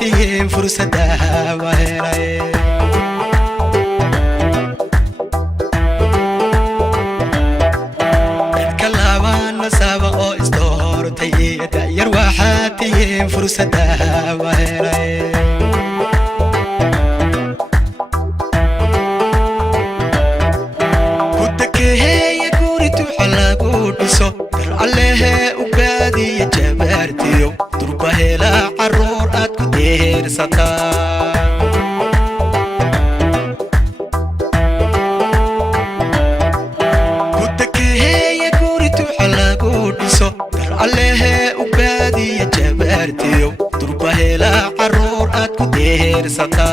waxaatihiin fursadaha waa helay yar waxaatihiin fursadaha waa helay ku takeeya guritu xalagu dhiso dar allehe u gaadiya jabaartiyo durba hela caruur aad ku deersataa ku takeeya guritu xalagu dhiso dar allehe يا جبرتيو دربه لا عرور أتكو دير ستا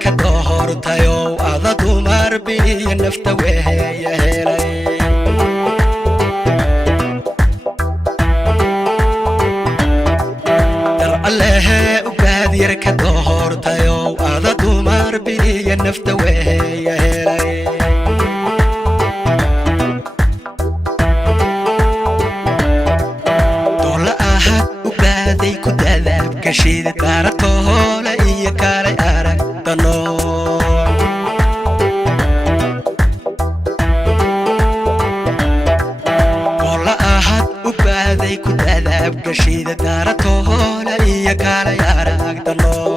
كدهورتايو أذا دمر بي نفتا وهي هلاي در الله وبادير كدهورتايو أذا دمر بي نفتا وهي هلاي دول أحد وبادي كدذاب كشيد دارته لا إيكالي أرك والله أحد وبادي كنت أذهب قشيدة دارته لا إيكالي أرك دنو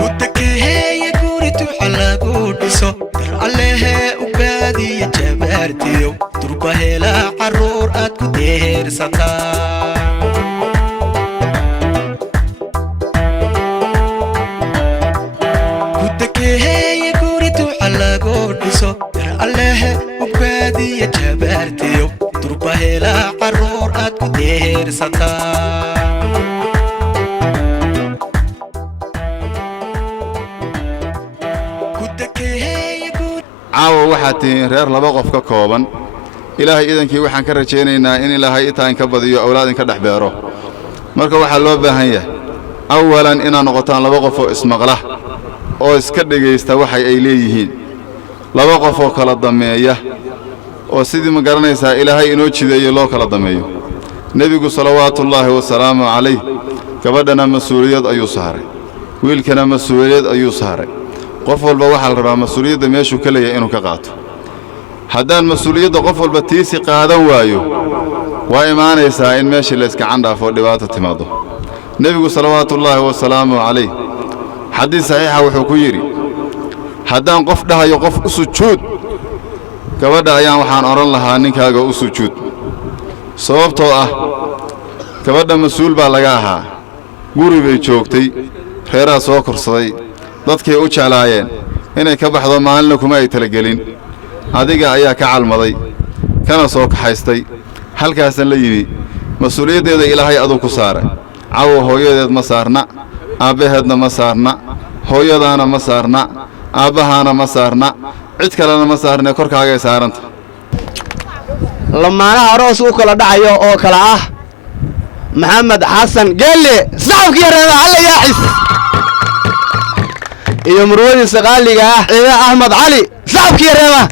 كنت كهي كوريتو حلاقو ديسو در عليه وبادي جبرتيو دربه لا عرور أتكو دير ستا الله وبادي جبرتيو دربه لا عرور أتكو دير ستا caawa waxaad tihiin reer laba qof ka kooban ilaahay idankii waxaan ka rajaynaynaa in ilaahay intaan ka badiyo awlaadin ka dhex beero marka waxaa loo baahan yahay awalan inaad noqotaan laba qof oo ismaqla oo iska dhegaysta waxay ay leeyihiin laba qof oo kala dameeya oo sidii ma garanaysaa ilaahay inoo jideeyo loo kala dameeyo nebigu salawaatullaahi wasalaamu calayh gabadhana mas-uuliyad ayuu saaray wiilkana mas-uuliyad ayuu saaray qof walba waxaa la rabaa mas-uuliyadda meeshuu ka leeyahay inuu ka qaato haddaan mas-uuliyadda qof walba tiisi qaadan waayo waa imaanaysaa in meeshii la iska candhaafo dhibaato timaado nebigu salawaatullaahi wasalaamu calayh xadiis saxiixa wuxuu ku yidhi haddaan qof dhahayo qof u sujuud gabadha ayaan waxaan odhan lahaa ninkaaga u sujuud sababtoo ah gabadha mas-uul baa laga ahaa guri bay joogtay reeraha soo korsaday dadkay u jeclaayeen inay ka baxdo maalinna kuma ay talagelin adiga ayaa ka calmaday kana soo kaxaystay halkaasan la yimi mas-uuliyaddeeda ilaahay aduu ku saaray cawo hooyadeed ma saarna aabbaheedna ma saarna hooyadaana ma saarna aabbahaana ma saarna cid kalena ma saarnee korkaagay saaranta lamaanaha aroos u kala dhacayo oo kala ah maxamed xasan geelle saxabkii reeba alla yaaxis iyo murwadi saqaaliga ah ciida axmed cali saxabkii reeba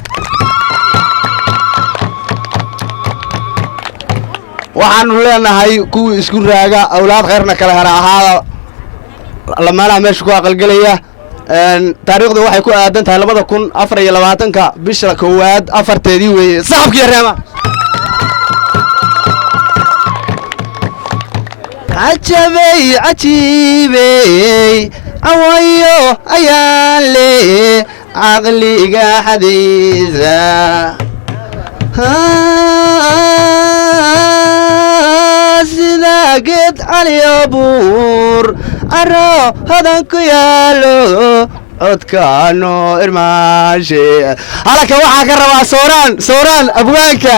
waxaanu leenahay kuwii isku raaga awlaad khayrna kala hera ahaada lamaanaha meesha ku aqalgelaya taariikhdu waxay ku aadan tahay 2024 bisha koowaad afarteedii weeye saxabkii reema عجبي عجيبي عويو أيالي عقلي حديثا سيدا قد علي أبور caro hodanku yaalo codkaano irmaashe halka waxaa ka rabaa sooraan abwaanka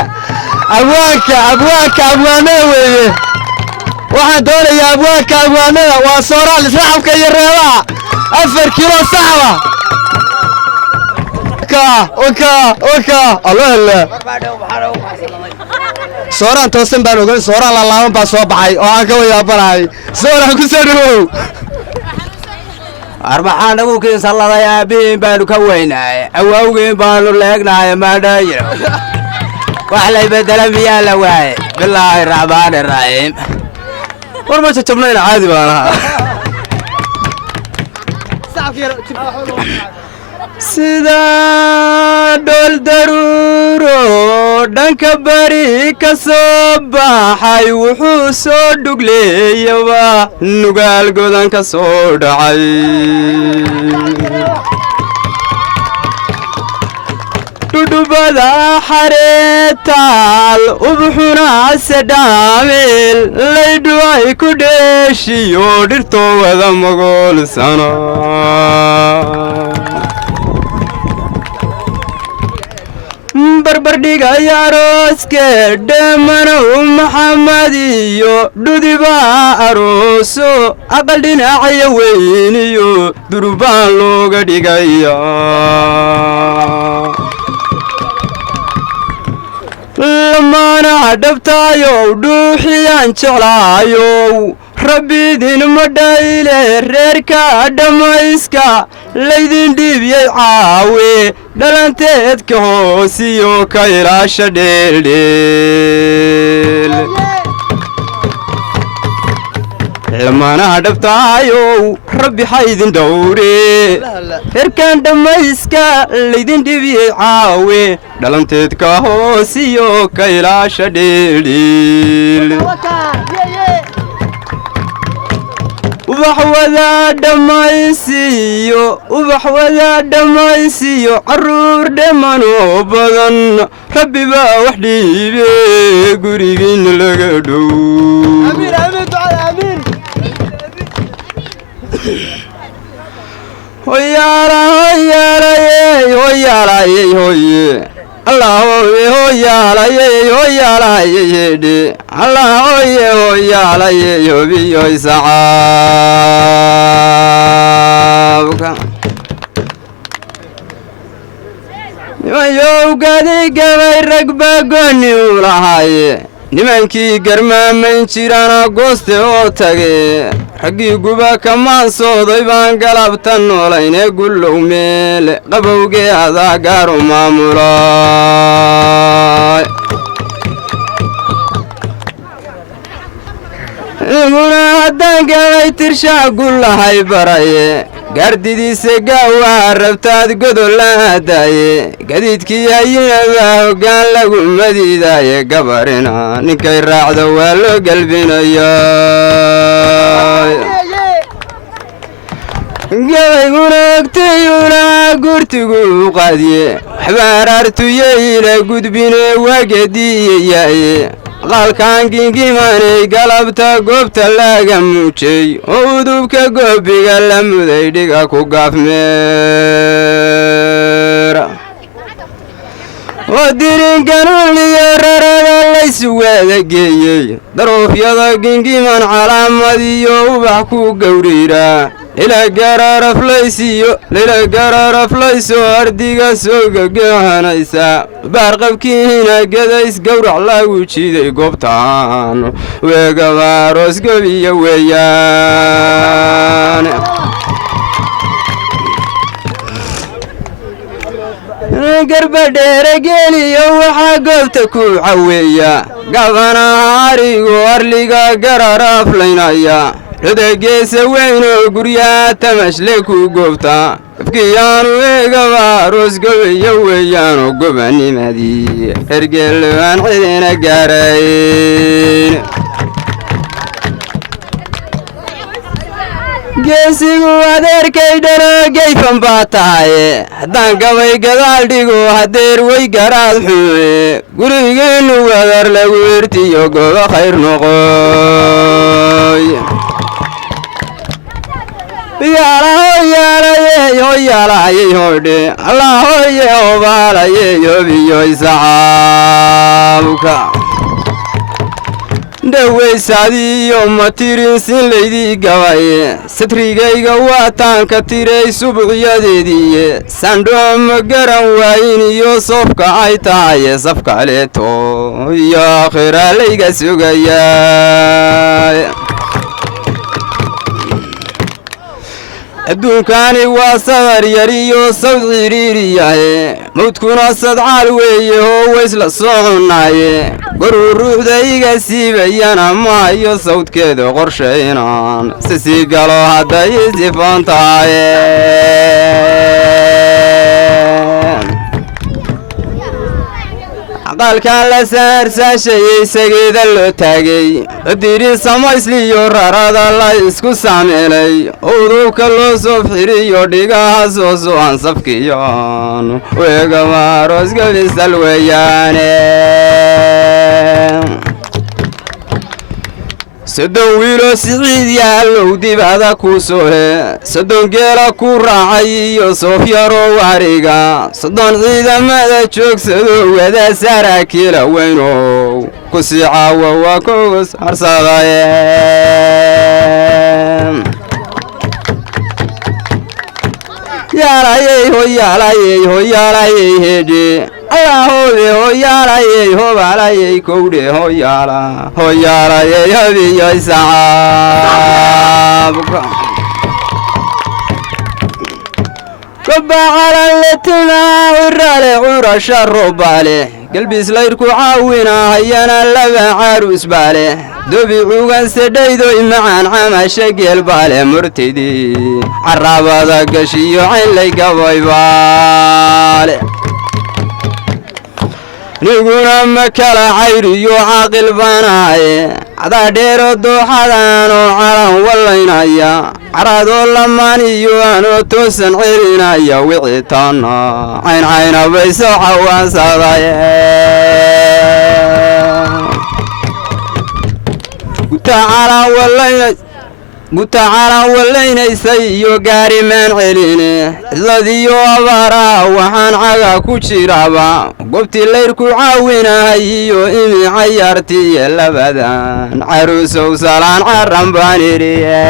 abwaanada weeye waxaan doonayaa abwaanka abwaanada waa sooraan israxabka iyo reebaha 4 kilo saxba oka allah sooraan toosan baan ogan sooraan la laaban baa soo baxay oo aan ka wayaabanahay sooraan ku soo dhawow arbaxaan ugu kiisalladay aabihiin baanu ka weynaay awowgiin baanu leegnahay maadhaayiro wax lay bedela miyaa la waaye bilaahi raxmaani raxiim war ma jabnayna caadi baan ahaa sida dhol daruuro dhanka bari ka soo baxay wuxuu soo dhugleeyaba nugaal godan ka soo dhacay dhudhubada xareetaal ubuxuna sedhaameel laydhu ay ku dheeshiyo dhirtoo wada mogoolsana barbardhigay arooske dheemanow maxamed iyo dhudibaa arooso aqal dhinacaya weyniyo durbaan looga dhigaya lamaanaha dhabtaayow dhuuxiyaan jeclaayow rabbiidin madhayle reerka dhammayska laydin dhiibyay caawe dhalanteedka hoosiyo ka ilaasha dheeldheel lamaanaha dhabtaayow rabbi haydin dhowre reerkan dhammayska laydin dhiibyay caawe dhalanteedka hoosiyo ka ilaasha dheeldheel ubax wada dhammaysiyo carruur dhemanoo badan rabbi baa wax dhiibe gurigiin laga dhow hoyaalayey hoye allah hoye hoyaalayey hoyaalayeyedhe allah hoye hoyaalayey hobiyoy sacaabka nimanyow gadi gabay rag baa gooni u lahaaye nimankii garmaamayn jirana gooste oo tage raggii guba kamaansooday baan galabta noolaynee gullow meele qabowgee adaa gaaru maamulay iguna haddaan gabay tirshaa gullahay baraye gaardidiisa gaawaa rabtaad godol la aadaaye gadiidkii hayinabaa hoggaan lagu madiidaaye gabarina ninkay raacdo waa loo gelbinaya gabayguna ogtayuna gurtigu u qaadiye waxba araartuyeyla gudbine waa gediiyayaaye qaalkaan gingimanay galabta goobta laga muujay oo udubka goobiga la muday dhiga ku gaafmeera oo diringanuliyo rarada laysu wada geeyey daruufyada gingiman calaamadiyo ubax ku gowriira lila gararaflayso ardiga soo gagahanaysa baarqabkiina gadays gowrac lagu jiiday goobtaan weegabaaroos gobiya weeyaan garbadheere geeliyo waxaa goobta ku caweeya gabanaha arigu arliga gararaflaynaya rodageesa weyn oo guryaha tamashle ku goobta afkiyaanu weegabaaroos gobiya weeyaanoo gobanimadii hergeello aan cidina gaarayn geesigu adeerkay dharogayfan baa tahaye haddaan gabay gadaal dhigo hadeer way garaad xume gurigiinnu wadar lagu irtiyo goobo khayr noqoy dhawaysaadiyo ma tirinsin laydii gabaye satrigayga waataan ka tiray subuqyadeediiye sandhoo ma garan waayin iyo sofka ay tahaye safkaleeto iyo aakhira layga sugaya adduunkani waa sadar yariyo sawd cidhiiriyahe mawdkuna sadcaal weeye oo waysla soo cunaaye goruu ruuxda iga siibayana maayo sawdkeeda qorshe inaan sisii galo hadday isifoon tahaye aqalkan la saarsaashayey sageeda loo taagay diri samaysliyo rarada la isku saameelay udubka loo soo xiriyo dhigaha soo so'an safkiyon weegamaaroosgabisal weeyaane soddon wiilo siciid yaallow dibada ku soo he soddon geela ku raacay iyo soofyaroo wariga soddon ciidamada joogsado wada saraakiila weynow ku sii caawa waa koga sarsadaye yaalayey hoyaalayey hedhe ayahoode hoyaalayey hobaalayey kowdhe hoyaalayey habiyoy sacaabka kabacalaletinaa wirale curasha robaale galbislaydku caawina hayana laba caarus baale dobi cugan sedhaydoy macaan camasha geel baale murtidii carabada gashiyo caynlay gaboy baale niguna ma kala cayriyo caaqil banaaye cadaa dheero dooxadaanoo calan wallaynaya caradoo lamaaniyo anoo toosan celinaya wicitaana cayncaynabay soo cawansadaye guta calan wallaynaysay iyo gaarimaan celine cidladiyo abaaraha waxaan caga ku jiraba gobtii layrku caawinahay iyo imi cayaartiiyo labadan caruusow salaan caran baan idhiye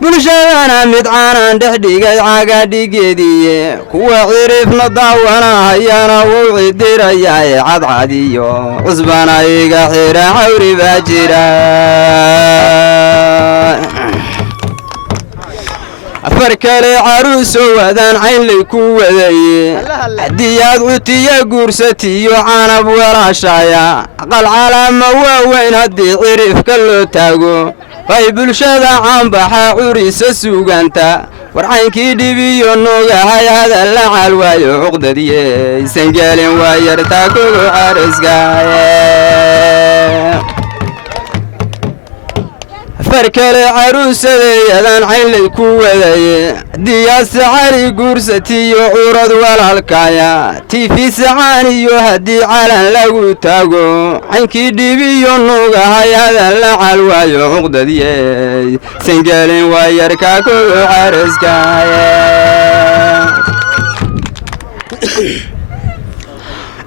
bulshadana mid caanaan dhex dhigay cagadhigeediiye kuwa ciriifna daawanahayana wuu cidirayaaye cadcadiyo cusbana iga xidha cawri baa jira afar kale caruusow adaan caynlay ku wadaye haddii aad cutiya guursatiyo canab walaashaya aqal calaama waaweyn haddii ciriifka loo taago bay bulshada caanbaxa curisa suganta warcaynkii dhibiyo noogahay hadal la caal waayo cuqdadiye aysan gelin waa yartaa kogo caraskaaye afar kale caruusadeeyadaan caynlay ku wadaye diyaase cali guursatiyo curad walaalkaya tiifi sacaan iyo haddii calan lagu taago caynkii dhibiyo nuugahay hadal la caal waayo cuqdadiye aysan gelin waa yarkaa kogo caraskaaye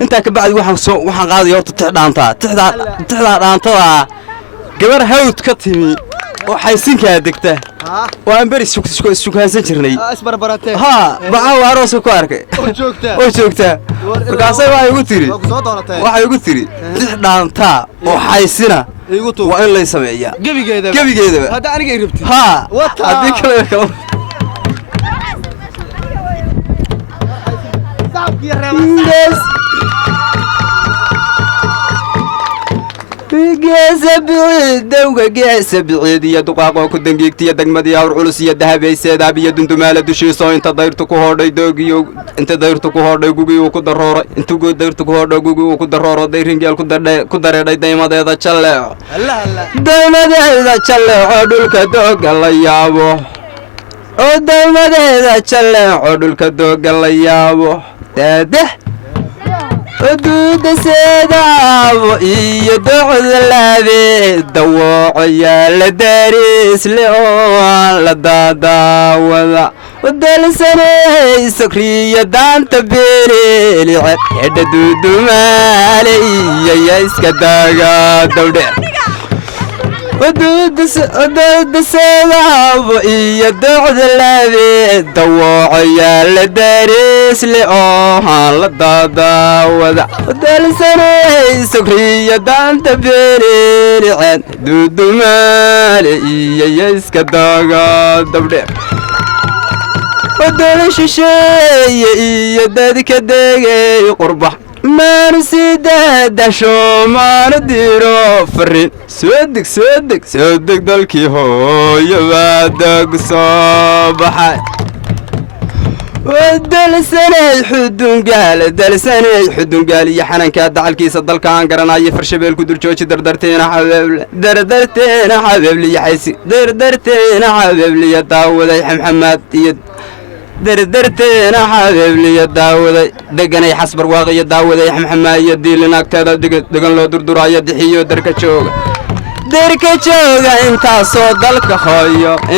intaa ka bacdi waxaan qaadaya horta tixdaa dhaantada gabar hawd ka timi oo xaysinkaa degta oo aan beri sukaansan jirnay haa baxaa arooska ku arkay oo joogtaa markaasay waxay igu tiri tix dhaantaa oo xaysina waa in lay sameeyaa gebigeedaba haa haddii kale geesa biciid dawga geesa biciid iyo duqaaqoo ku dangiigtiyo degmadii awr culus iyo dahabayseedaab iyo dundumaala dushiisoo inta dayrtu ku hodhay doogiyo inta dayrtu ku hodhay gugii uu ku darooray intuu dayrtu ku hodhay gugii uu ku darooro dayringeel ku dareedhay daymadeeda jalleeco dhulka dooga la yaabo oo daymadeeda jalleeco dhulka dooga la yaabo daadeh حدود سيداب يدعو الذي دوع يا لدارس لأوان لدادا وذا ودل سنة سكرية دان تبيري لعب يددو دمالي يسك داقا دودير ودود سيداب يدعو الذي دوع يا لدارس لأوان لدادا وذا ودل سنة سكرية دان تبيري لعب دودو مالي يسك داقا دودير ودل شيء يدك دقي قربح ما نسيد دشو ما نديرو فرين سودك دلكي هو يبادك صباحي ودل سنة حدون قال يا حنان كاد على الكيس الضل كان قرنا يفرش بالكدر جوتش دردرتين حبيب لي يا حيسي دردرتين حبيب لي يا داود يا محمد دردرتين حبيب لي يا داود دقني حسب رواقي يا داود يا محمد يدي لنا كذا دقن لو دردرا يدحيو دركا jooga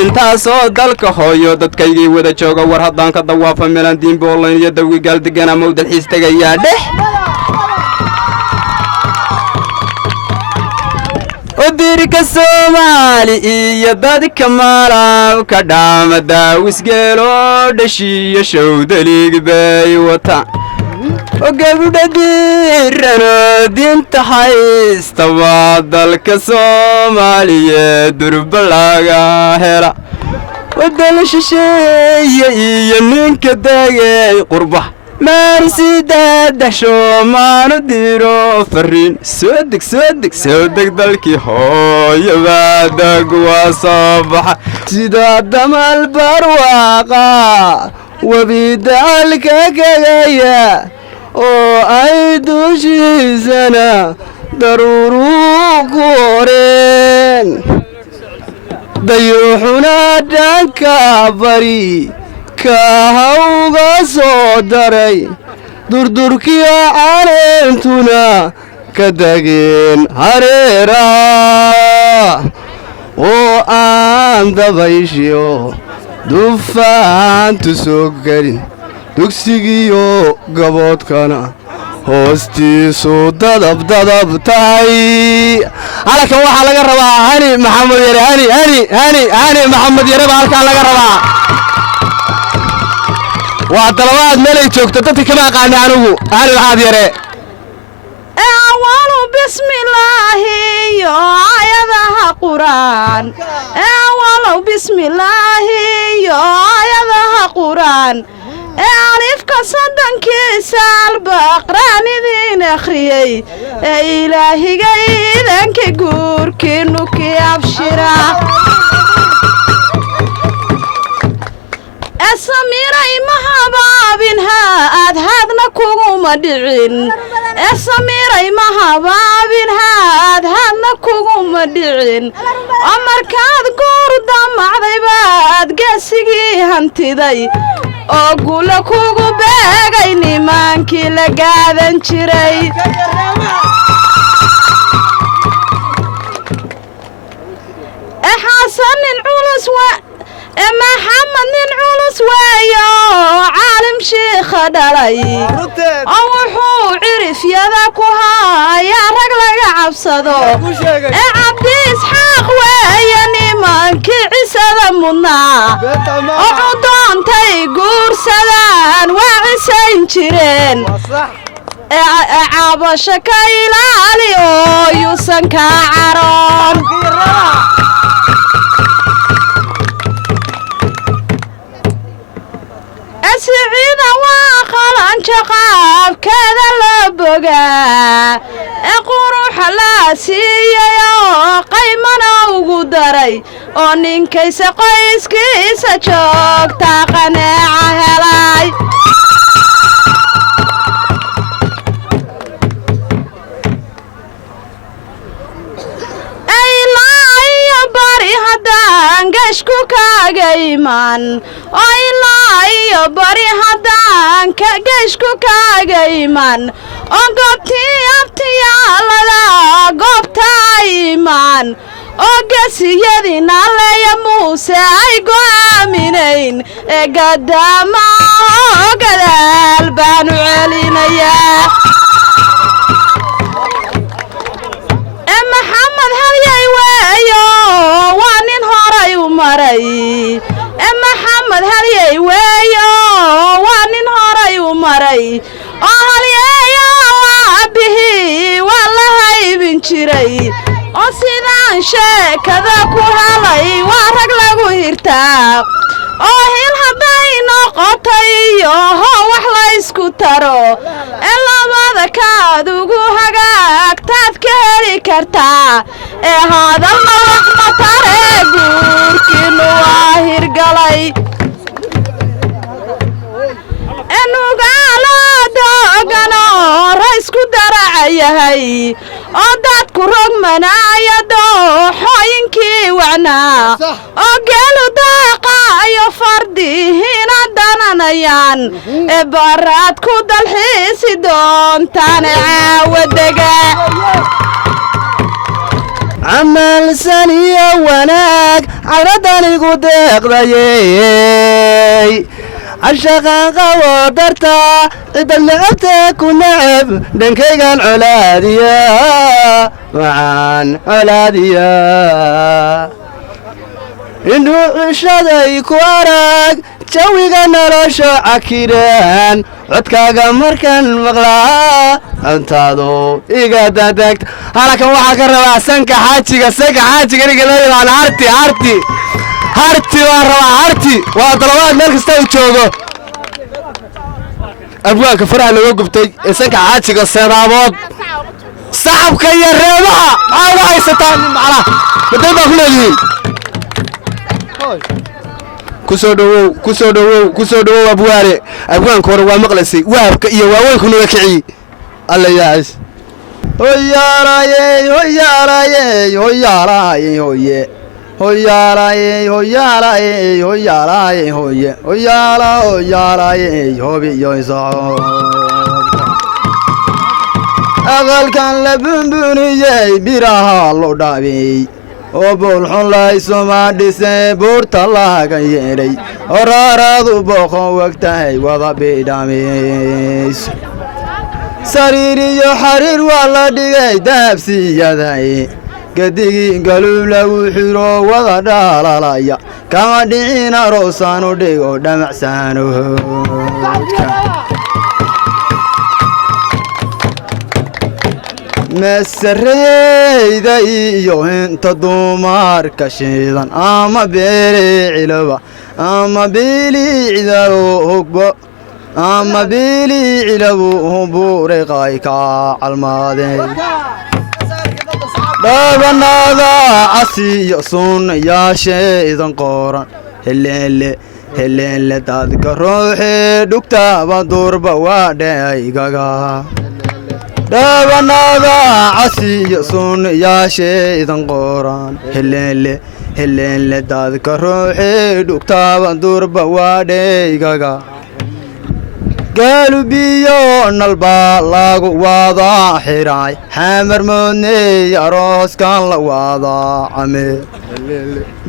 intaasoo dalka hooyo dadkaygii wada jooga war haddaan ka dawaafa meelaan diinba online iyo dawgi gaal deganaa mawdal xiis tegayaa dhex udirka Soomaali iyo dadka maalabka dhaamada wisgeelo dhashiyo showdalig bay wataan وقبل ديرنا دين تحيس تبادل كصومالية درب لاغا هلا ودل شيء ينين كداغي قربه ما نسيد دشو ما نديرو فرين سودك دلكي هو يبادق وصبح سيدا دم البرواقة وبيدالك كغايا oo ay dushiisana daruuru koreen dayuuxuna dhanka bari ka hawga soo daray durdurkiyo caleentuna ka dageen hareera oo aan dabayshiyo dufaantu soo gelin dugsigiyo gaboodkana hoostiisu dadab tahay halkan waxaa laga rabaa hani maxamed yare hani maxamed yare baa halkan laga rabaa waa dalabaad meelay joogto dadka kama aqaani anigu hani maxamed yare awaalu bismillaahi yo ayadaha quraan awaalu bismillaahi yo ayadaha quraan أعرفك صدق كيسال بقران ذين أخريي إلهي قيدن كجور كنو كيابشرا السميرة مهابابنها أذهبنا كوغو مدعين السميرة مهابابنها أذهبنا كوغو مدعين أمركاد قردام عذيبات قاسقي هانتي ذي أقول كوغو باقي نمانكي لقادن شري حسن العلس محمد العلس ويا عالم شيخ دلي أوحو عرف يذاكوها يا رجل عبصدو عبد إسحاق ويا نمانكي عيسى ذمنا أعطان تيقور سلان وعسين شرين عابشك إلالي يوسن كعران أسعيد وخلان شقاب كذا لبقى قروح لا سيا قيمنا وقدري ونين كيس قيس كيس شوك تقنع هلاي أي لا يباري هدان قشكو كاقيمان أي لا يباري هدان كقشكو كاقيمان oo goobtii abtiyaalada goobta imaan oo gasiyadii naaleeya muuse ay go'aaminayn ee gadaama oo gadaal baanu celinayaa maxamed halyay weeyo waa nin horay u maray maxamed halyay weeyo waa nin horay u maray oo halyeeyo aabihii waa la haybin jiray oo sidaan sheekada ku helay waa rag lagu hirtaa oo hil hadday noqotay iyo hoo wax la isku taro ee labada kaad ugu hagaagtaad ka heli kartaa ee hadalna wax matare guurkiinu waa hirgalay enugaalo doogano raysku daracayahay oo dadku rogmanaya dooxooyinkii wacnaa oo geelu daaqaayo fardihiina dananayaan ee baraad ku dalxiisi doontaan caawadega camalsan iyo wanaag cawradanigu deeqdayey cashaqaan qabo darta cidad necabtee ku necab dhankaygan colaadiya waxaan colaadiya indhuu cishaday ku arag jawiga nolosho cakiraan codkaaga markan maqlaa cuntaadu iga dadegta halkan waxaa ka rabaa sanka xaajiga ninka loo yaqaano harti waan rabaa harti waa dalabaad meel kasta uu joogo abwaanka faraha looga gubtay ee sanka xaajiga seedaabood sacabka iyo reebaha maxaa uga haysataan macnaha baday baa ku leedihiin ku soo dhawow abwaane abwaanka hore waa maqlaysay wahabka iyo waaweynku naga kiciy alla yaas hoyaalayey hoyaalayey hoyaalayey hoye hoyaalayey hoyaalayey hoyaalayey hoye hoyaalayey hobiyo isaco aqalkan la bunbuniyey biraha loo dhaabiyey oo boolxun laysuma dhisay buurta laga yeedhay horaaraadu booqon wagtahay wada bidhamayso sariir iyo xariir waa la dhigay dahabsiyaday gadigii galuub lagu xiro wada dhaalalaya kama dhicin aroosaan u dhigo dhamacsaanoodka masareyda iyo inta dumarka shiidan ama beelicilaba ama bilicdabu hugbo ama bilicdabu hubuuriqay ka calmaadeen dhabanada casiyo sunnayaasheedan qoran heleenle dadka ruuxee dhugtaba durba waa dheaygaga dhabanada casiyo sunnayaasheedan qoran heleenle dadka ruuxee dhugtaba durba waa dheaygaga gaalubiyo nalbaa lagu wadaa xiray xamar moodney arooskan la wadaa cameer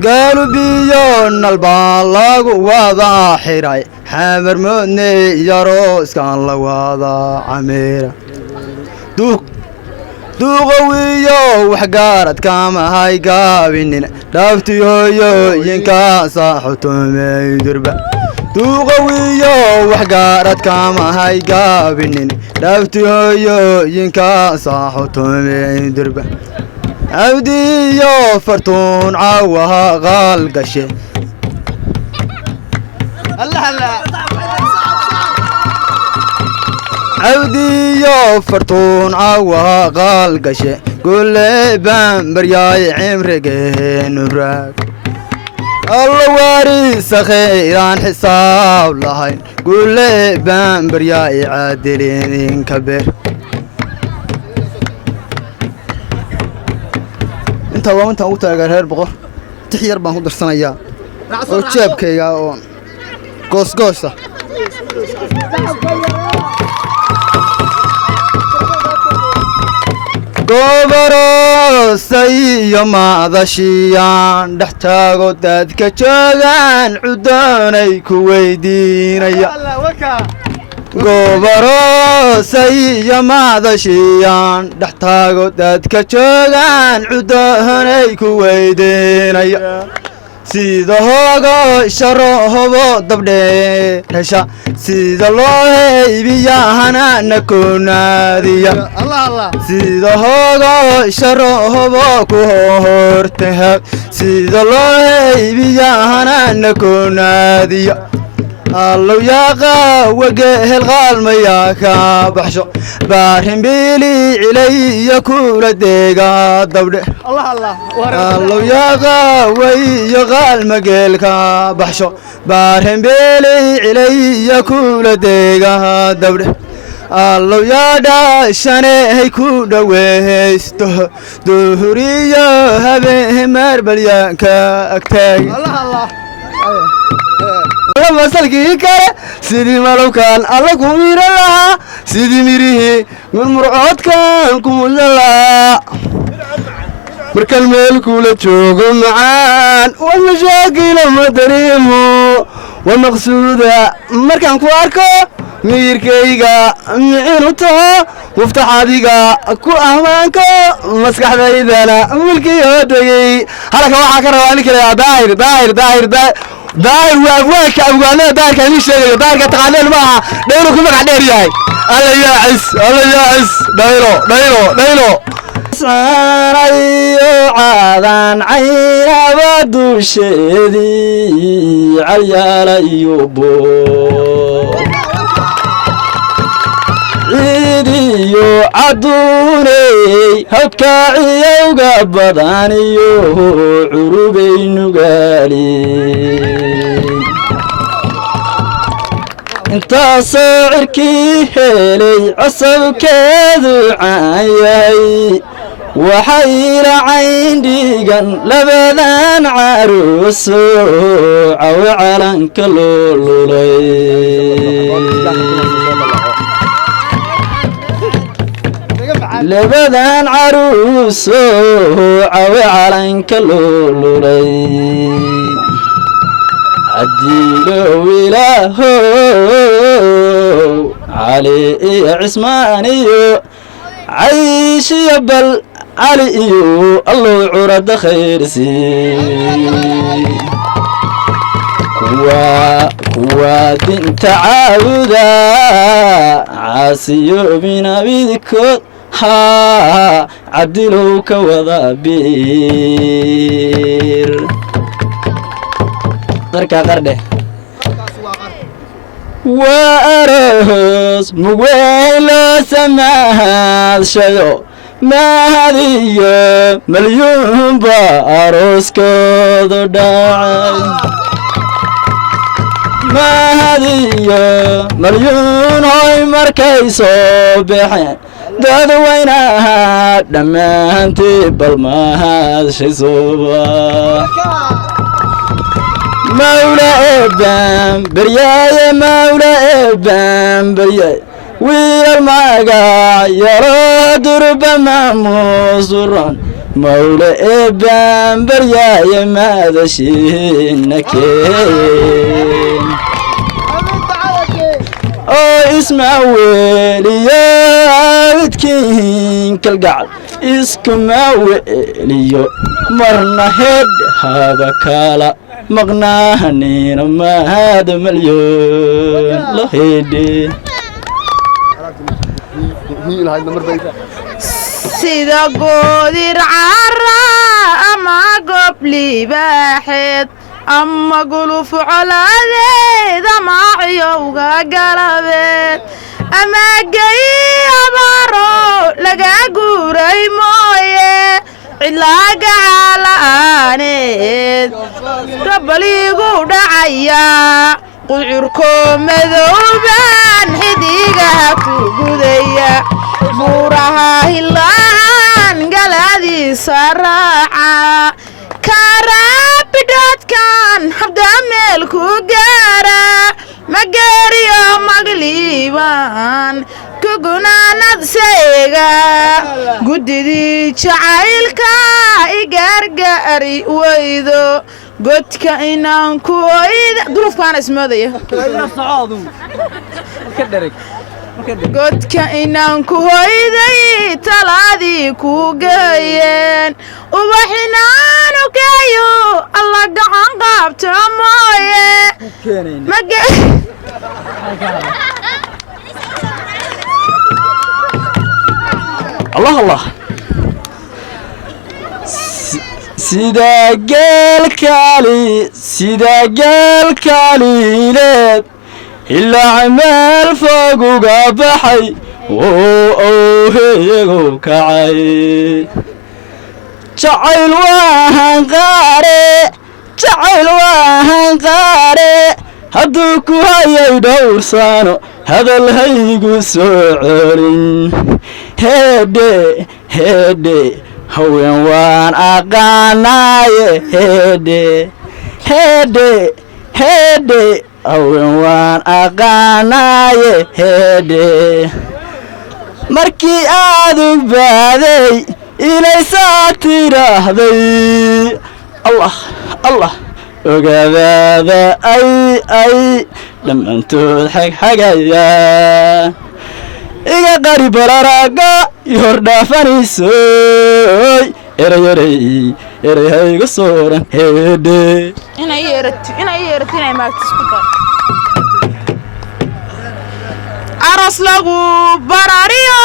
gaalubiyo nalbaa lagu wadaa xiray xamar moodney arooskan la wadaa cameera duuqowiyo waxgaarad kamahay gaabinin dhaafti hooyooyinkaasa xutumey durba duuqowiyo waxgaarad kamahay gaabinin dhaafti hooyooyinkaasa xutumey durba cabdiyo fartuun caawaha qaal gashe cabdiyo fartuun caawaha qaal gashe gulle baan baryaay cimrigeenu raag alla waarisa khayraan xisaab lahayn gulle baan baryaay caadilininka beer intaa waa intaan ugu taagaa reer boqor tix yar baan ku darsanayaa oo jeebkayga oo goosgoosa goborosay iyo madashiyaan dhex taago dadka joogaan cudoonay ku weydiinaya goborosay iyo madashiyaan dhex taago dadka joogaan cudoonay ku weydiinaya sida hoogo sharohobo dabdheerasha sida loo heybiyahana nakonaadiya sida hoogo sharohobo ku hortaha sida loo heybiyahana nakonaadiya allow yaaqa wagehel qaalmayaa ka baxsho baarin biili cilay kula deega dabdhe allow yaaqa wayo qaalmageel ka baxsho baarin biili cilay kula deega dabdhe allow yaadha shanehay ku dhaweysto duhuriyo habeen marbalyaanka agtaag masalkii kale sidii malowkan alla ku miro lahaa sidii mirihii murmurcoodkan ku mudan lahaa markaan meel kula joogo macaan waa mashaakila ma dareemo waa maqsuuda markaan ku arko miyirkayga micin u taho muftaxadiga ku ahmaanko maskaxdaydana mulkiyoo degay halka waxaa ka rabaa nin kale daahir daahir waa abwaanka abwaanada daahirka inii sheegayo daahirka taqaaneen ma aha dhaylo ku magac dheer yahay alla yaacis dhaylo saarayo caadan caynaba dusheedii calyaalayo boo ciidiyo cadduuney hawdkaaciyowga badaniyo curubay nugaali intaasoo cirkii helay cosabkeedu caanyay waxay la cayn dhiigan labadan caruuso cawe calanka loo lulay labadan caruuso cawe calanka loo lulay عديلو إلهو علي عثمانيو عيش يبل عليو الله عرض خير سي كوا دين تعاودا عاسيو بنا بيدكو ها عديلو كوضا بير قركا قرده وأرهس مويلة سماها شيو ما هذه مليون بأرس كذا داعي ما هذه مليون هاي مركي صباحين داد وينها لما انت بالما شي صباح مولى ابن برياي مولى ابن برياي والماقع يرى درب ماموزران مولى ابن برياي ماذا شينكين او اسمع ويلي يا بدكين كالقعد اسكما ويلي مرنا هيد هذا كالا مغناهنين ما هذا مليون لهيدي سيدا قدر عرا أما قبلي باحث أما قلوف على ذي ما عيوغا قلبت أما قي أبارو لقا قوري مويه علاق على آنيد ربلي قود عيا قدركم ذوبان حديقها كقوديا بورها هلان قلادي سراعا كارابدات كان حبدا ملكو قارا مقاريا مقليبان gunaanad seega guddidii jacaylka igargaari weydo godka inaan ku oyda duruufkaana ismoodaya godka inaan ku hoyday talaadii ku geeyeen ubaxinaanu geeyo alla gacan qaabta mooye الله الله سيدا قال كالي إلا عمال فوق بحي وهيغو كعي جعل واهن قاري هدوكو هاي دور سانو هذا الهيغو سعرين هدي هوين وان أقاناي هدي هوين وان أقاناي هدي مركي آدم بادي إلي ساتر هذي الله وقذا أي لما انتو حقايا إيجا قريب راقا يهردا فانيسوي إري هاي قصورا هيدي إنا يرت إنا ما تسكتر أرس لغو براريو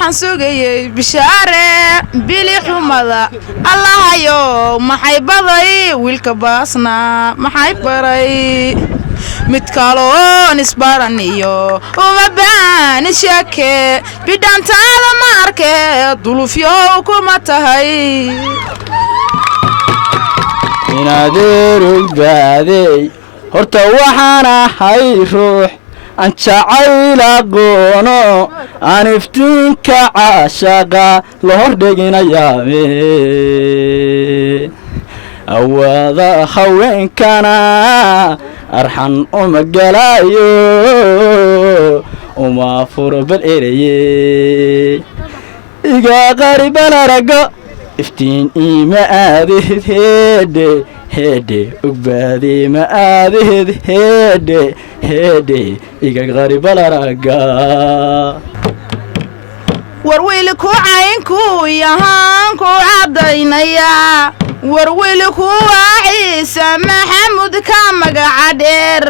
حنسوغي بشارة بلي حمضة الله يو محيبضي ويلكباسنا محيبري midkaloon isbaraniyo uma baan shake bidhantaada marke dulufyo kuma tahay inaadeeru baaday horta waxaan ahay ruux aan jacayl aqoono aan iftiinka caashaqa la hordhiginayaame awaada haweenkana arxan uma galaayo uma furbal ereye iga qaribal arago iftiin ima aadid hede ugbaadi ma aadid hede iga qaribal araga warweyli ku caynku yahaan ku cadaynaya warweyli kuwa ciise maxamud ka magaca dheer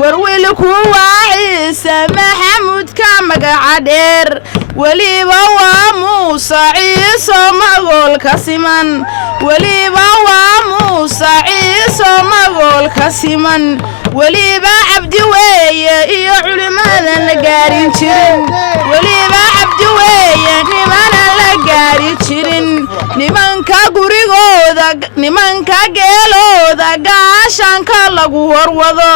warweyli kuwa ciise maxamud ka magaca dheer weliba waa muuse ciise magoolka siman weliba waa muuse ciise magoolka siman weliba cabdi weeye iyo culimadan la gaarin jirin weliba cabdi weeye nimana la gaari jirin nimanka gurigooda nimanka geelooda gaashanka lagu horwado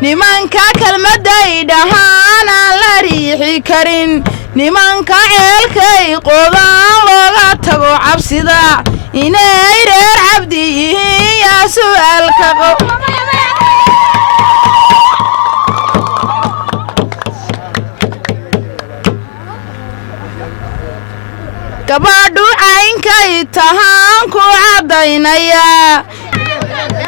nimanka kelmaday dhahaan aan la riixi karin nimanka ceelkay qodaan looga tago cabsida inay reer cabdi yihiin yaa su'aalka gabadhu caynkay tahaan ku cadaynaya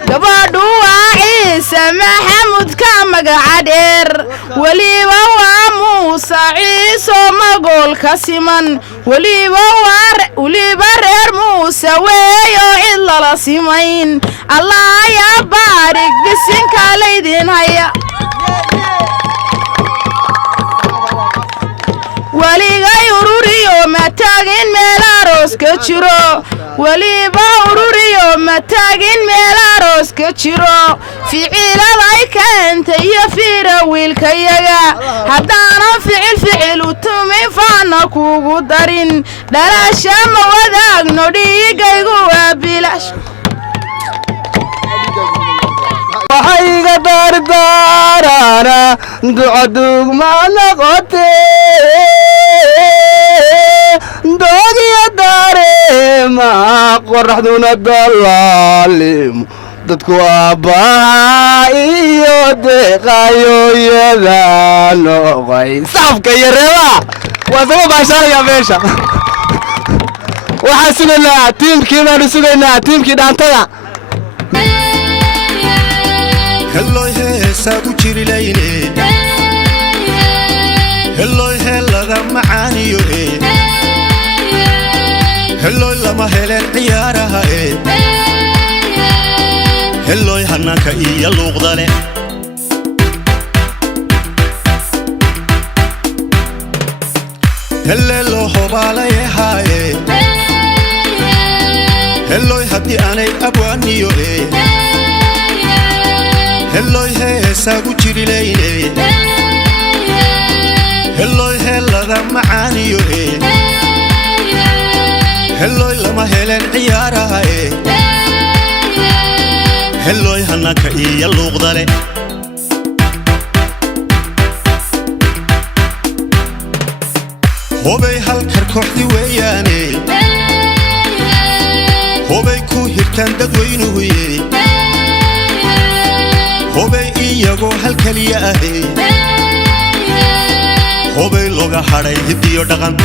gabadhu waa ciise maxamud ka magaca dheer weliba waa muuse ciise magoolka siman weliba reer muuse weeyo cid lala simayn allah yaa baarig bisinka laydin haya waligay ururiyo mataagin meel aroos ka jiro weliba ururiyo mataagin meel aroos ka jiro ficiladay keenta iyo fiira wiilkayaga haddaanan ficil u tumi faana kugu darin dhalasha ma wadaagno dhiigaygu waa bilaash waxayga dardaarana ducadugma noqotee doogiya dareema qoraxduna dallaalimo dadku aabbaha iyo deeqayoyada noqay safka iyo reeba واسمه باشار يا باشا وحاسبنا تيم كيما نسوينا تيم كي دانتنا هلو هسابو جيري ليني هلو هلا معانيو هلو لما هلن عيارها هلو هناك إيا لوغدالي هلو هبالي هاي هلو هدي أنا أبوانيو هلو هسابو جيري ليني هلو هلا معانيو هلو لما هلن عيارها هلو هناك إيا لوغدالي هوبي هالكر كوحدي وياني هوبي كو هيرتان دادوينو هوي هوبي إياغو هالكاليا أهي هوبي لوغا حاري هديو دغان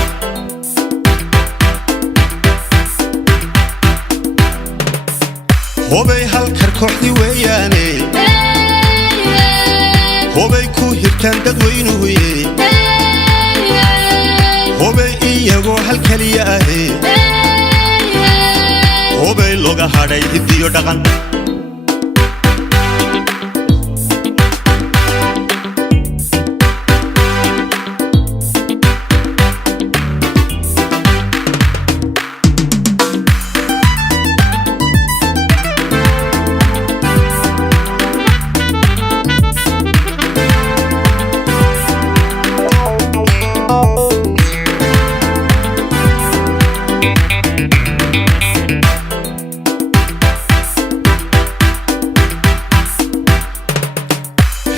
هوبي هالكر كوحدي وياني هوبي كو هيرتان دادوينو هوي هوبي إياغو هالكاليا أهي هوبي لوغا حاري هديو دغان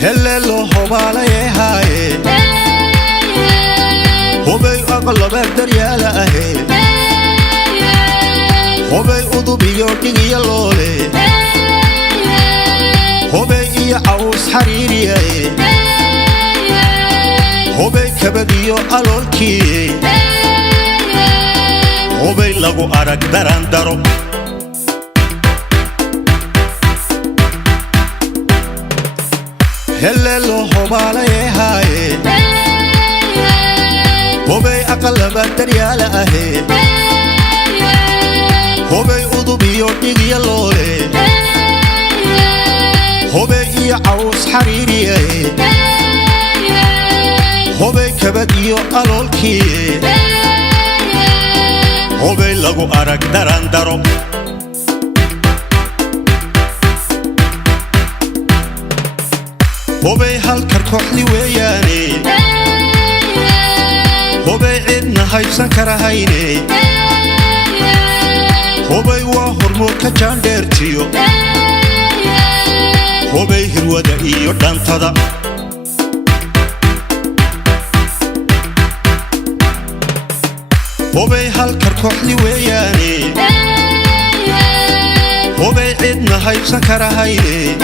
هلو هبالي هاي هوبي أغلب الدريالة أهي هوبي أضبيو ديغي اللولي هوبي إيا عوس حريري هوبي كبديو ألولكي هوبي لغو أرق دران درو هلو هبالي هاي هوبي أقلب الدريالة أهي هوبي أضبيو ديغي اللولي هوبي إيا عوس حريري هوبي كبديو ألولكي هوبي لغو أرق دران درو هوبي هالكر كوحدي وياني هوبي عدنا هايبسان كراهيني هوبي وهرمو كجان ديرتيو هوبي هرودا إيو دانتادا هوبي هالكر كوحدي وياني هوبي عدنا هايبسان كراهيني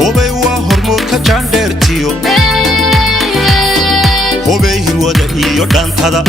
هوبي وهرمو كجان ديرتيو هوبي هرودا إيو دانتادا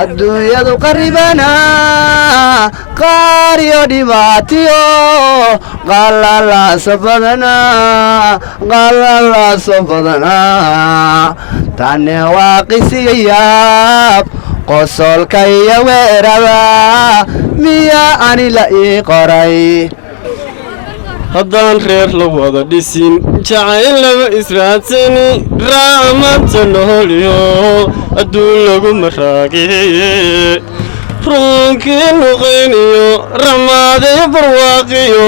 adduunyadu qaribana qaariyo dhibaatiyo qalalaasa badana tane waa qisiga yaab qosolka iyo weerada miya ani la ii qoray haddaan reer la wada dhisin jacayl laba israadsani raamanta noolyo adduun lagu maraageeye ruunkii nuqayniyo ramaaday barwaaqiyo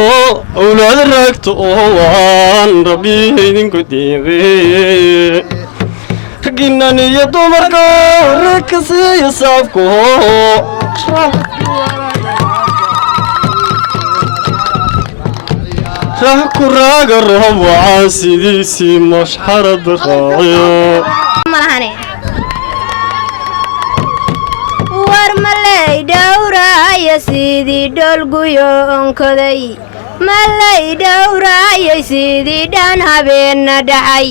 awlaad raagta oo waan rabbiya idinku deeqeeye raggiinnan iyo dumarko rag ka siiya saafko rah ku raaga roob wacaa sidiisii mashxarada raaciyo war malay dhowraaya sidii dhoolguyo onkoday malay dhowraayay sidii dhan habeenna dhacay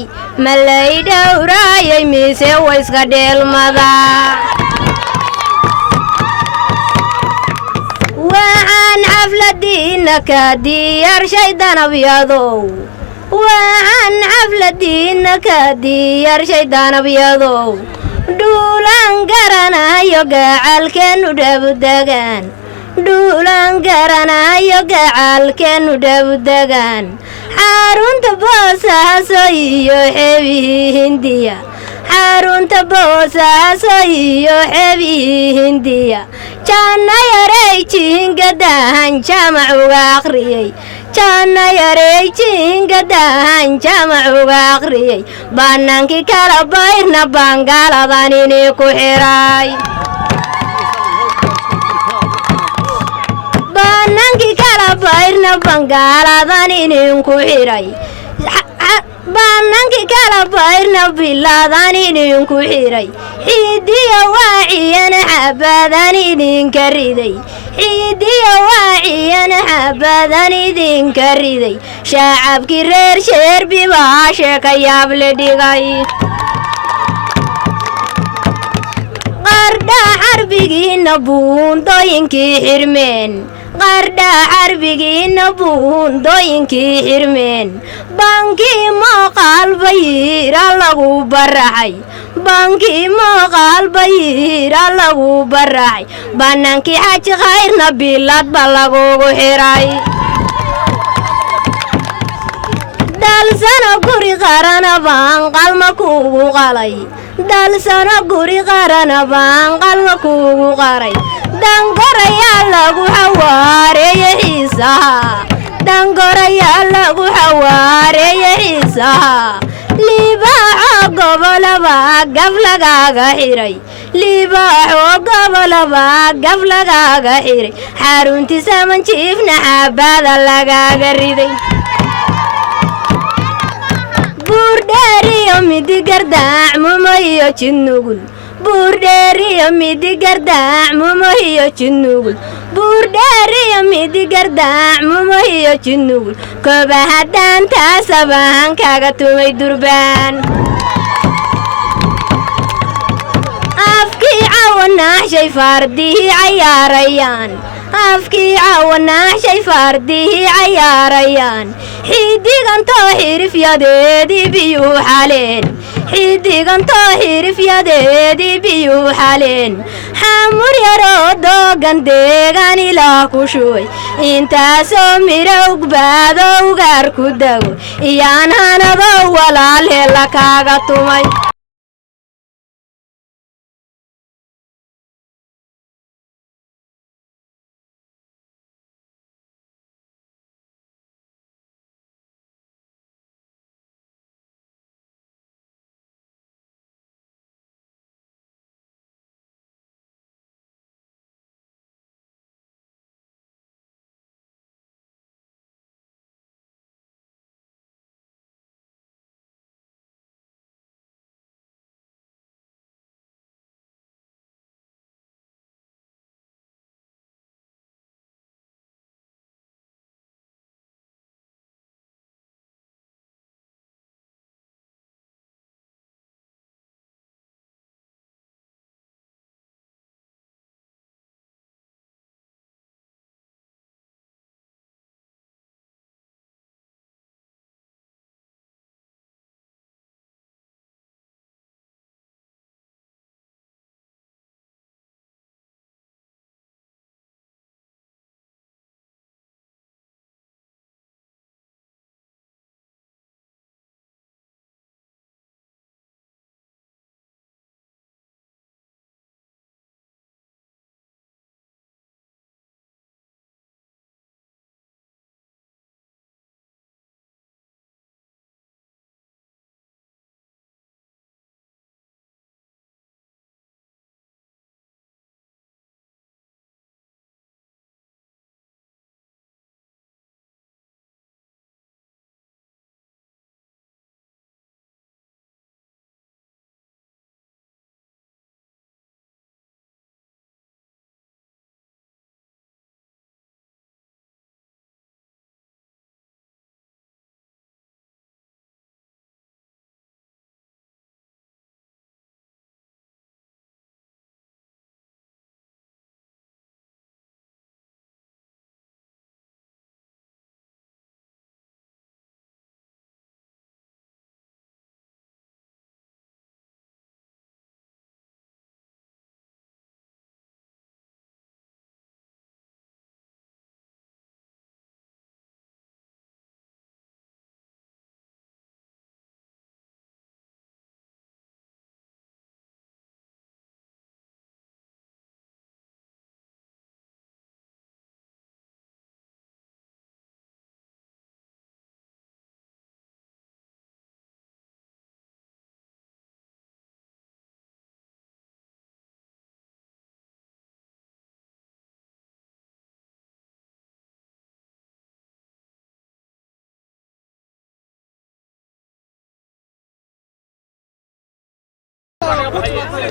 malay dhowraayay mise wayska dheelmada waxaan xafladiinna ka diyaarshay danabyadow waxaan xafladiinna ka diyaarshay danabyadow dhuulaan garanayo gacalkeennu dhabudegaan dhuulaan garanayo gacalkeennu dhabudegaan xarunta boosaaso iyo xeebihii hindiya xarunta boosaaso iyo xeebihii hindiya jaanna yarey jiingadahan jamac uga akhriyey jaanna yarey jiingadahan jamac uga akhriyey bannaankii kala bayrna bangaaladan inii ku xiray bannaankii kala bayrna bangaaladan iniinku xiray bannaankii kala bayrna bilaadan idinku xiray xiidiya waaciyana xabaadan idinka riday xiidiya waaciyana xabaadan idinka riday shacabkii reer sheerbi baa sheeka yaab la dhigay qardha xarbigiinna buundooyinkii xirmeen qardha xarbigiinna buundooyinkii xirmeen bankii mooqaal bayiira lagu baraxay bankii mooqaal bayiira lagu baraxay bannaankii xaji khayrna biladba lagugu xiray dalsano guri qarana baan qalma kuugu qalay dalsano guri qarana baan qalma kuugu qaray dangorayaa lagu xawaareeye xiisaha dangorayaa lagu xawaareeye xiisaha libaaxo gobolaba gaf lagaaga xiray libaaxo gobolaba gaf lagaaga xiray xaruntii samanjiifna xabaada lagaaga riday buurdheeriyo midigardaac mumo iyo jidnugul buurdheeriyo midigardaac mumo iyo jidnugul buurdheeriyo midigardaac mumo iyo jidnugul kooba haddaan taasabahan kaga tumay durbaan afkii cawanaaxshay faardihii cayaarayaan afkii cawanaaxshay faardihii cayaarayaan xidigantoo xirifyadeedii biyuu xaleen xidigantoo xirifyadeedii biyuu xaleen xamur yaroo doogan deegaan ilaah ku shubay intaasoo midho ugbaado ugaar ku dago iyaan hanadoo walaalhela kaaga tumay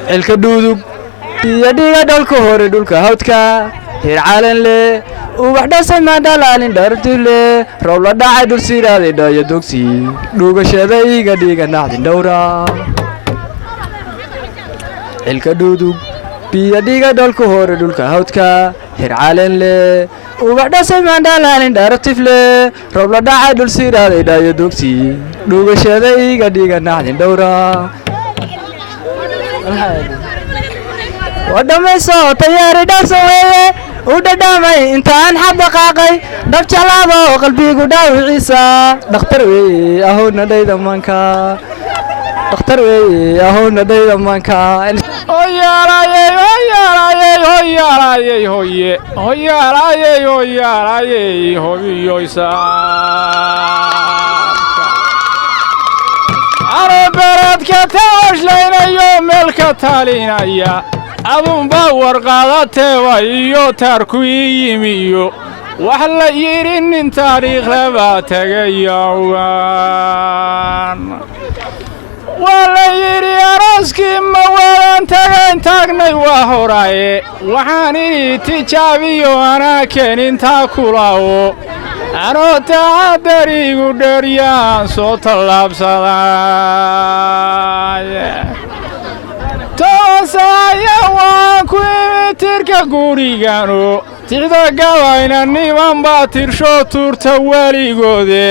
cilka dhuudub iyo dhiga dhalka hore dhulka hawdka heer caalan leh ubax dhasay maandhalaalin dhartile roob la dhacay dhul siiraaday dhayo dogsi dhugashada iga dhiga naxdin dhowra cilka dhuudub biyo dhiga dhalka hore dhulka hawdka heer caalan leh ubax dhasay maandhalaalin dhartifle roob la dhacay dhul siiraaday dhayo dogsi dhugashada iga dhiga naxdin dhowra wadhamayso tayaari dhaafsan weeye u dhadhamay intaan xad dhaqaaqay dhab jeclaado qalbigu dhaawiciisa dhakhtar weeye ahowna dhayda manka dhakhtar weeye ahowna dhayda manka beradka taashlaynayo meelka taalinaya adunbaa warqaadateeba iyo taarku ii yimiyo wax la yidhi nin taariikhlebaa tegayawaan waa la yidhi arooskii ma waadan tagayn taagnay waa horaye waxaan idhi tijaabiyo anaa keenintaa kulaawo anoo tacaddariigu dheeryaan soo tallaabsaday toosaya waan ku imi tirka guriganu tixda gabayna niman baa tirshoo tuurta weligoode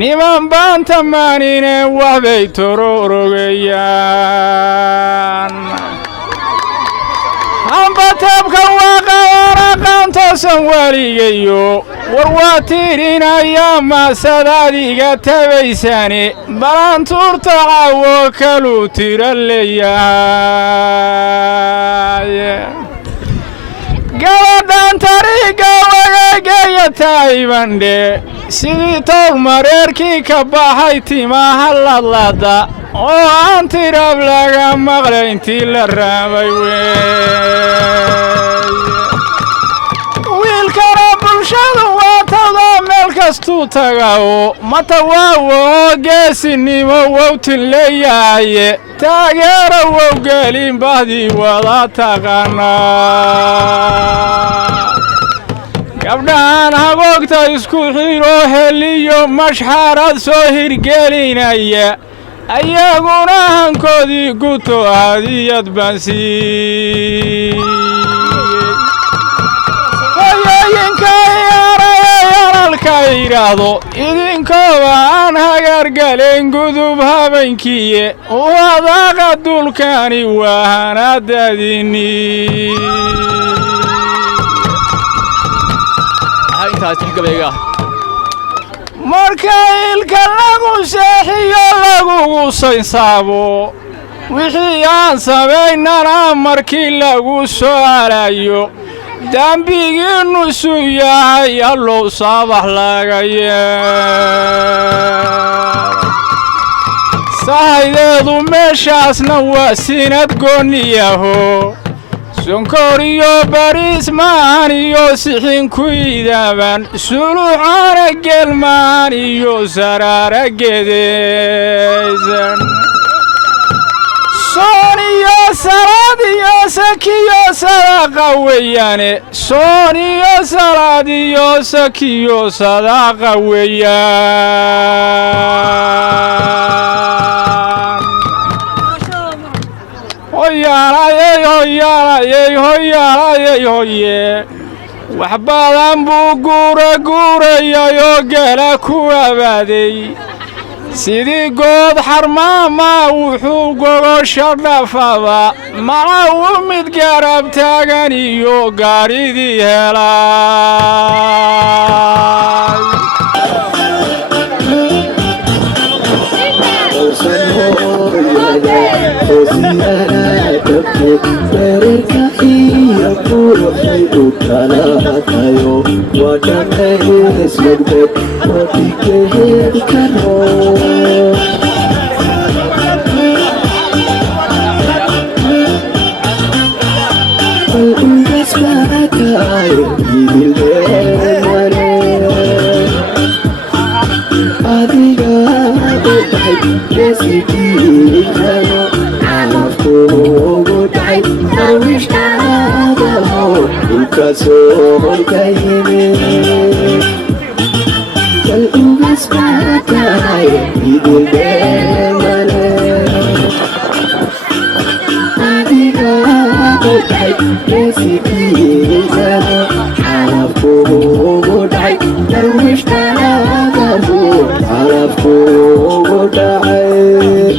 niman baan tamaanine waxbay tororogayaan hamba taabka waa qabaana qaantoosan weligayo war waa tiirinayaa maasadaad iga tabaysane balaan tuurta caawo kaluu tira leeyahay gabadhan tariiga wagageeya taybandhe sidii towr mareerkii ka baxay timaha ladlada oo aan tirab laga maqlayntii la raabay wiilkana bulshadu waa tawdaa meel kastuu tagao mata waawo oo geesinimo wowtin leeyahaye taageero wowgelin bahdii wada taqaanaa gabdhahan hagoogta isku xiroo heliyo mashxaarad soo hirgelinaya ayaguna hankoodii guto hadiyad baan siiyey hoyooyinka iyaaraya yaralka idhaahdo idinkooba aan hagargalen gudub habeenkiiye u adaaqa dulkani waa hanaadadini marka ilka lagu seexiyo lagugu saynsaabo wixii aan samaynana markii lagu soo halayo dambigiinnusu yahay allow saabax laga yeelo sahaydeedu meeshaasna waa sinad gooniyaho sonkor iyo bariis maahan iyo sixin ku idaaban suluucaana geel maahan iyo saraara gedeysan soon iyo salaad iyo sakiyo sadaaqa weeyaane soon iyo salaad iyo sakiyo sadaaqa weeyaan hoye wax badan buu guurayayoo gala ku abaaday sidii good xarmaama wuxuu gogosha dhafaba maca u mid garab taagan iyo gaaridii helay Bereka iya kuruxay u kala tayo wadaqeys lagdeg wadikeed karo undas barakay idilmane adiga u tahay geesigii kano kuugu dhacay darwiishkaagalo dhulka soo holka yimid bal ugas baa tahay idin dheemale adiga dhacay geesigiisana xalaf kuugu dhacay darwiishkaagalo xalaf kuugu dhacay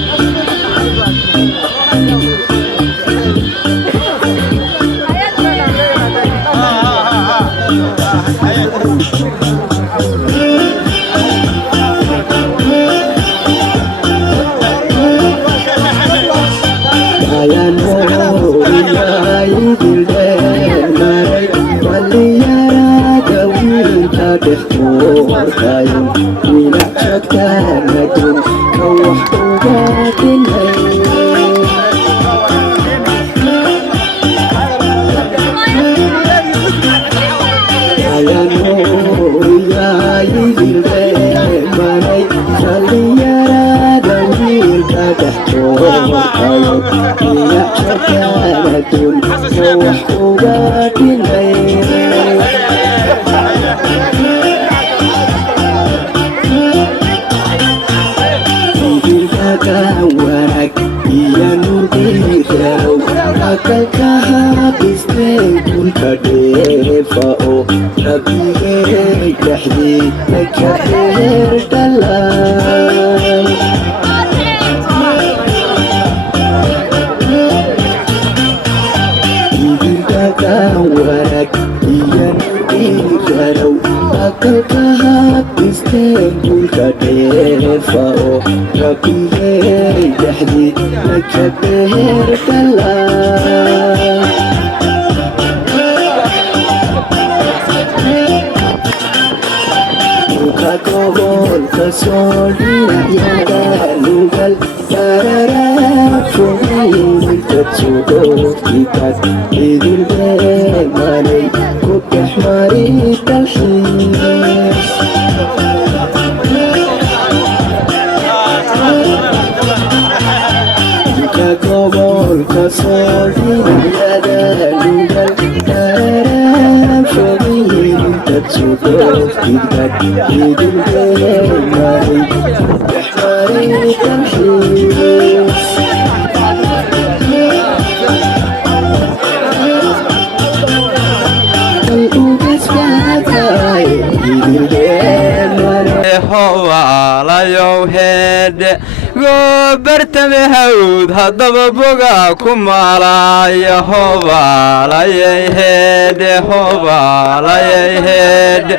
gobartame hawd haddaba boga ku maalaya hobaalayay heedhe hobaalayay heedhe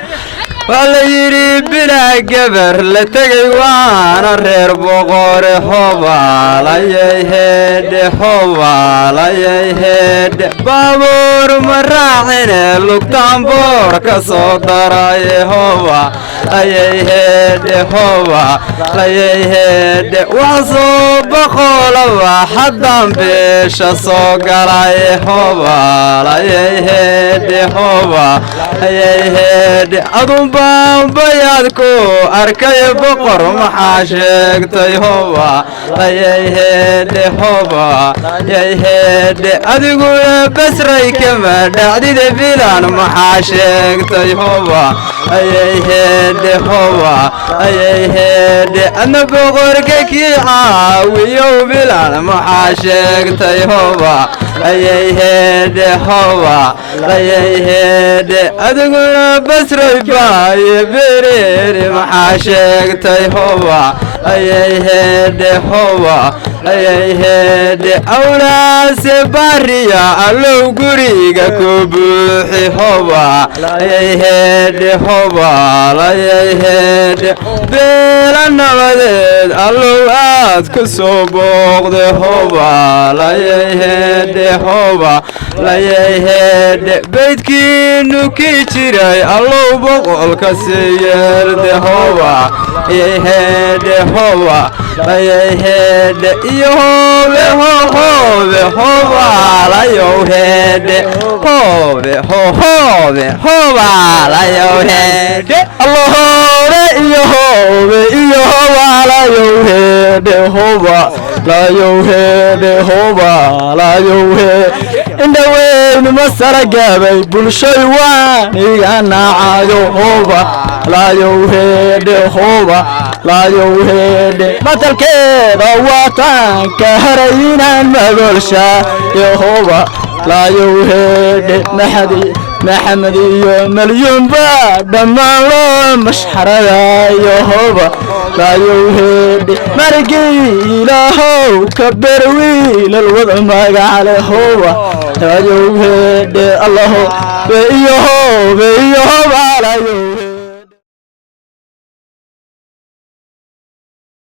waa la yidhi bilaa gabar la tegay waana reer boqore hobaalayay heedhe hobaalayay heedhe baabuur ma raacine lugtaan boor ka soo daraye hobaalayay heedhe hobaalayay heedhe wax soo boqolaba haddaan beesha soo galaye hobaalayay heedhe hobaalayay heedhe bayaad ku arkay boqor maxaa sheegtay hobaalayay heedhe hobaalayay heedhe adiguna basray kama dhacdida bilaan maxaa sheegtay hobaalayay heedhe hobaalayay heedhe adna boqorka kii caawiyow bilaan maxaa sheegtay hobaalayay heedhe hobaalayay heedhe adiguna basray bereere maxaa sheegtay hobaalayay heedhe hobaalayay heedhe awlaase bariya allow guriga ku buuxi hobaalayay heedhe hobaalayay heedhe beela nabadeed allow aad ku soo booqde hobaalayay heedhe hobaalayay heedhe beydkiinu kii jiray allow boqolka siyeerde hobaalayay heedhe hobaalayay heedhe iyo hoobe hohoobe hobaalayow heedhe hoobe hohoobe hobaalayow heedhe allohoobe iyo hoobe iyo hobaalayow heedhe hoba لا يوهد هوبا لا يوهد إن وين مسر جابي بلشي واني أنا عايو هوبا لا يوهد هوبا لا يوهد مثل كذا وطن كهرينا المبلشة يهوبا لا يوهد محمدي مليون بعد ما الله مشحر يهوبا لا يوهد مرقي لهو كبر ويل الوضع ما على هوبا لا يوهد الله بيهوبا لا يوهد